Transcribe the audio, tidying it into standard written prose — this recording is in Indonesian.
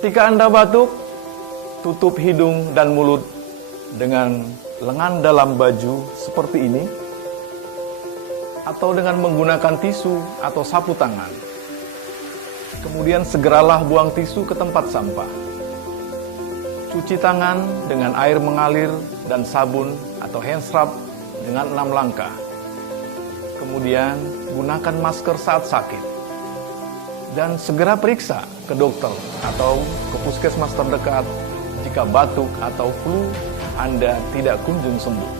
Ketika Anda batuk, tutup hidung dan mulut dengan lengan dalam baju seperti ini, atau dengan menggunakan tisu atau sapu tangan. Kemudian segeralah buang tisu ke tempat sampah. Cuci tangan dengan air mengalir dan sabun atau hand scrub dengan 6 langkah. Kemudian gunakan masker saat sakit. Dan segera periksa ke dokter atau ke puskesmas terdekat jika batuk atau flu Anda tidak kunjung sembuh.